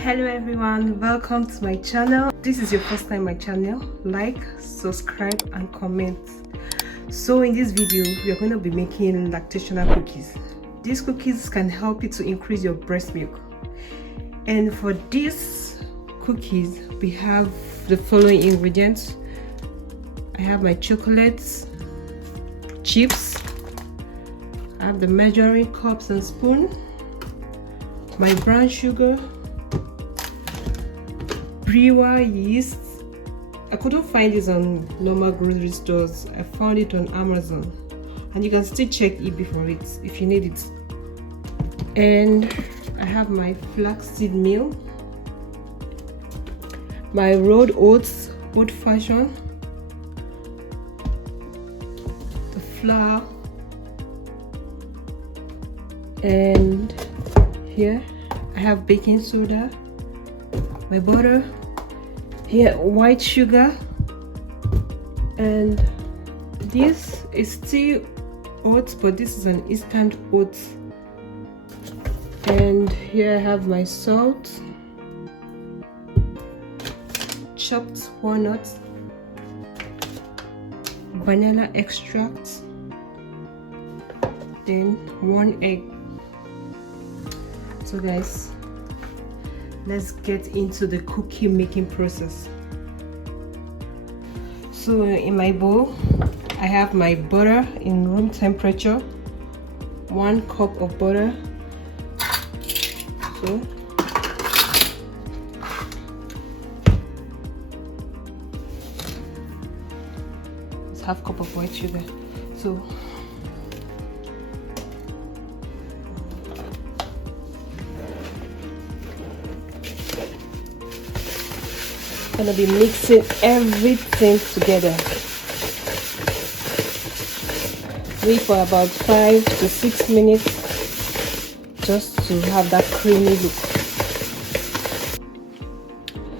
Hello everyone, welcome to my channel. This is your first time my channel, like, subscribe and comment. So in this video we are going to be making lactational cookies. These cookies can help you to increase your breast milk, and for these cookies we have the following ingredients. I have my chocolates, chips, I have the measuring cups and spoon, my brown sugar, Brewer yeast. I couldn't find this on normal grocery stores. I found it on Amazon, and you can still check eBay for it if you need it. And I have my Flaxseed Meal, my rolled oats, old fashioned, the flour, and here I have baking soda, my butter, here white sugar, and this is still oats, but this is an instant oats. And here I have my salt, chopped walnuts, vanilla extract, then 1 egg. So guys, let's get into the cookie making process. So in my bowl I have my butter in room temperature, 1 cup of butter. So it's half cup of white sugar. So gonna be mixing everything together. Wait for about 5 to 6 minutes just to have that creamy look.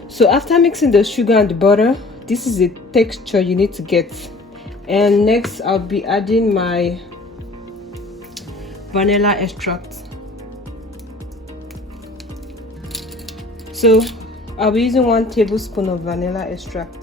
So after mixing the sugar and the butter, this is the texture you need to get. And next I'll be adding my vanilla extract. So I'll be using 1 tablespoon of vanilla extract.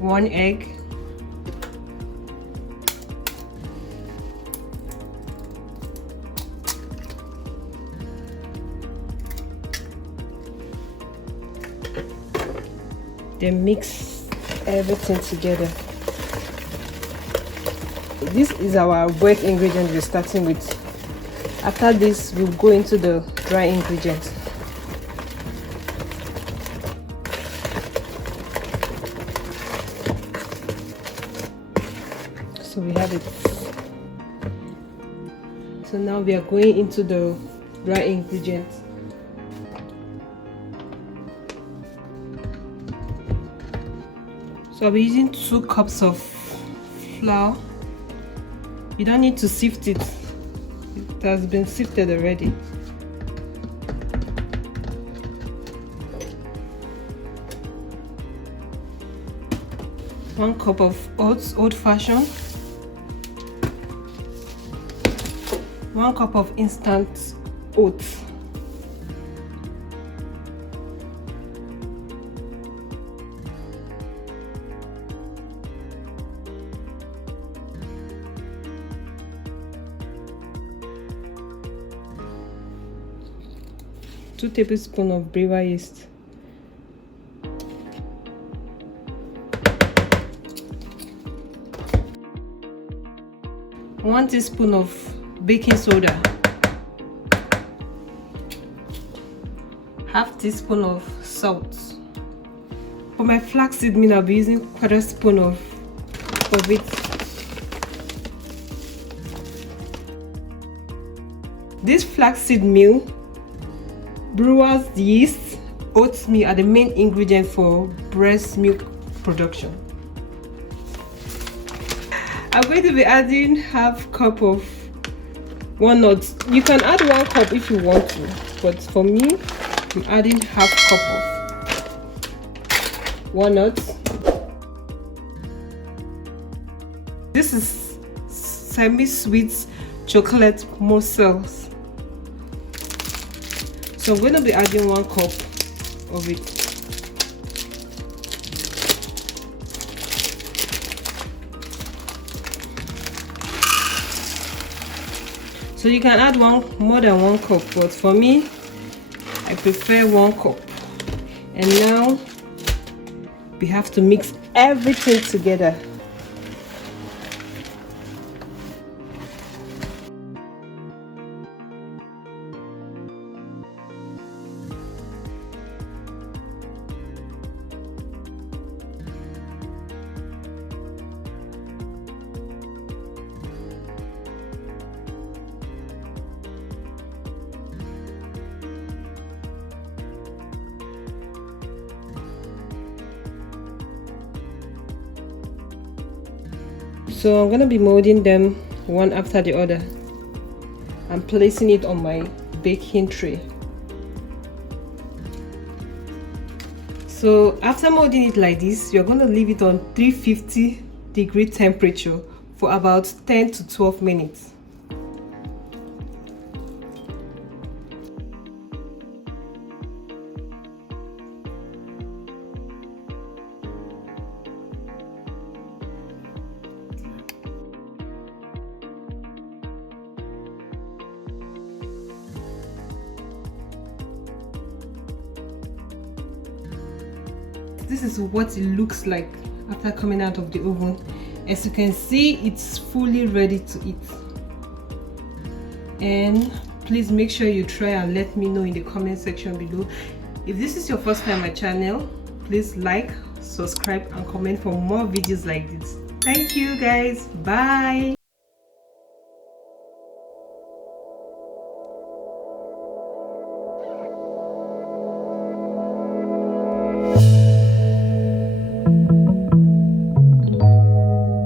One egg. Then mix everything together. This is our wet ingredient we're starting with. After this we'll go into the dry ingredients. So we have it. So now we are going into the dry ingredients. So I'll be using 2 cups of flour. You don't need to sift it. It has been sifted already. One cup of oats, old fashioned. 1 cup of instant oats. Two tablespoons of Brewer yeast. One teaspoon of baking soda. Half teaspoon of salt. For my flaxseed meal, I'll be using 1/4 spoon of it. This flaxseed meal, Brewer's yeast, oatmeal are the main ingredient for breast milk production. I'm going to be adding half cup of walnuts. You can add 1 cup if you want to, but for me I'm adding half cup of. walnuts. This is semi-sweet chocolate morsels. So I'm going to be adding 1 cup of it. So you can add more than 1 cup, but for me, I prefer 1 cup. And now we have to mix everything together. So I'm going to be molding them one after the other and placing it on my baking tray. So after molding it like this, you're going to leave it on 350-degree temperature for about 10 to 12 minutes. This is what it looks like after coming out of the oven. As you can see, it's fully ready to eat. And please make sure you try and let me know in the comment section below. If this is your first time on my channel, please like, subscribe and comment for more videos like this. Thank you guys. Bye.